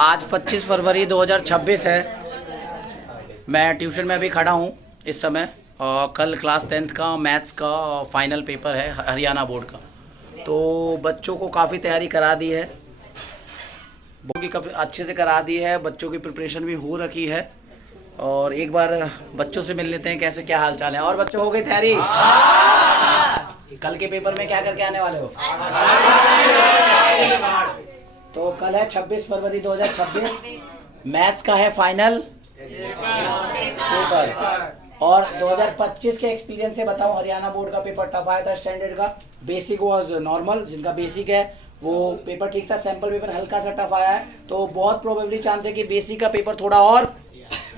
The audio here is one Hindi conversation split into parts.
आज 25 फरवरी 2026 है। मैं ट्यूशन में अभी खड़ा हूँ इस समय और कल क्लास 10th का मैथ्स का फाइनल पेपर है हरियाणा बोर्ड का। तो बच्चों को काफ़ी तैयारी करा दी है, काफ़ी अच्छे से करा दी है, बच्चों की प्रिपरेशन भी हो रखी है। और एक बार बच्चों से मिल लेते हैं कैसे क्या हाल चाल है। और बच्चों हो गई तैयारी? कल के पेपर में क्या करके आने वाले हो? तो कल है 26 फरवरी 2026, मैथ्स का है फाइनल पेपर। और 2025 के एक्सपीरियंस से बताऊं, हरियाणा बोर्ड का पेपर टफ आया था। स्टैंडर्ड का बेसिक वाज नॉर्मल, जिनका बेसिक है वो पेपर ठीक था। सैंपल पेपर हल्का सा टफ आया है, तो बहुत प्रोबेबली चांस है कि बेसिक का पेपर थोड़ा और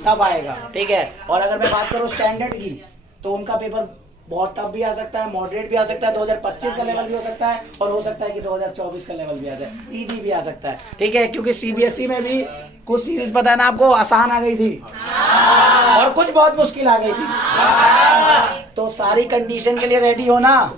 टफ आएगा, ठीक है। और अगर मैं बात करूं स्टैंडर्ड की, तो उनका पेपर बहुत टफ भी आ सकता है, मॉडरेट भी आ सकता है, 2025 का लेवल भी हो सकता है, और हो सकता है कि 2024 का लेवल भी आ जाए, इजी भी आ सकता है, ठीक है। क्योंकि सीबीएसई में भी कुछ सीरीज पता है ना आपको, आसान आ गई थी और कुछ बहुत मुश्किल आ गई थी। तो सारी कंडीशन के लिए रेडी हो ना?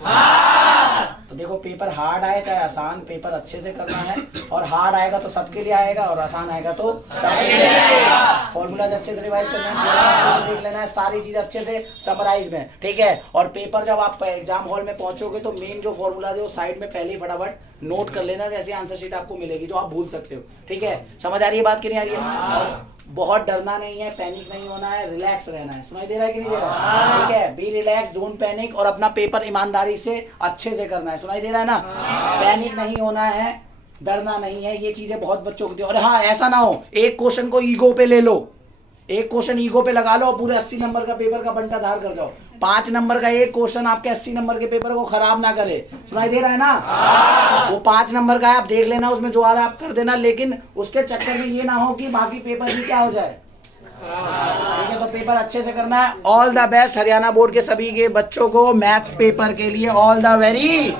तो देखो, पेपर हार्ड आए चाहे आसान, पेपर अच्छे से करना है। और हार्ड आएगा तो सबके लिए आएगा, और आसान आएगा तो सबके लिए आएगा। फॉर्मूलाज अच्छे से रिवाइज करना है, देख लेना है, सारी चीज अच्छे से समराइज में, ठीक है। और पेपर जब आप एग्जाम हॉल में पहुंचोगे तो मेन जो फॉर्मूला है वो साइड में पहले ही फटाफट नोट कर लेना, जैसे आंसर शीट आपको मिलेगी जो आप भूल सकते हो, ठीक है। समझ आ रही है बात कि नहीं आ रही है? और बहुत डरना नहीं है, पैनिक नहीं होना है, रिलैक्स रहना है। सुनाई दे रहा है कि नहीं दे रहा? ठीक है, बी रिलैक्स, डोंट पैनिक, और अपना पेपर ईमानदारी से अच्छे से करना है। सुनाई दे रहा है ना? पैनिक नहीं होना है, डरना नहीं है, ये चीजें बहुत बच्चों को। और हाँ, ऐसा ना हो एक क्वेश्चन को ईगो पे ले लो, एक क्वेश्चन ईगो पे लगा लो और पूरे 80 नंबर का पेपर का बंटा धार कर जाओ। 5 नंबर का एक क्वेश्चन आपके 80 नंबर के पेपर को खराब ना करे। सुनाई दे रहा है ना? वो 5 नंबर का है, आप देख लेना, उसमें जो आ रहा है आप कर देना, लेकिन उसके चक्कर में ये ना हो कि बाकी पेपर भी क्या हो जाए, ठीक है। तो पेपर अच्छे से करना है। All the best Haryana board के सभी के बच्चों को मैथ्स पेपर के लिए, ऑल द वेरी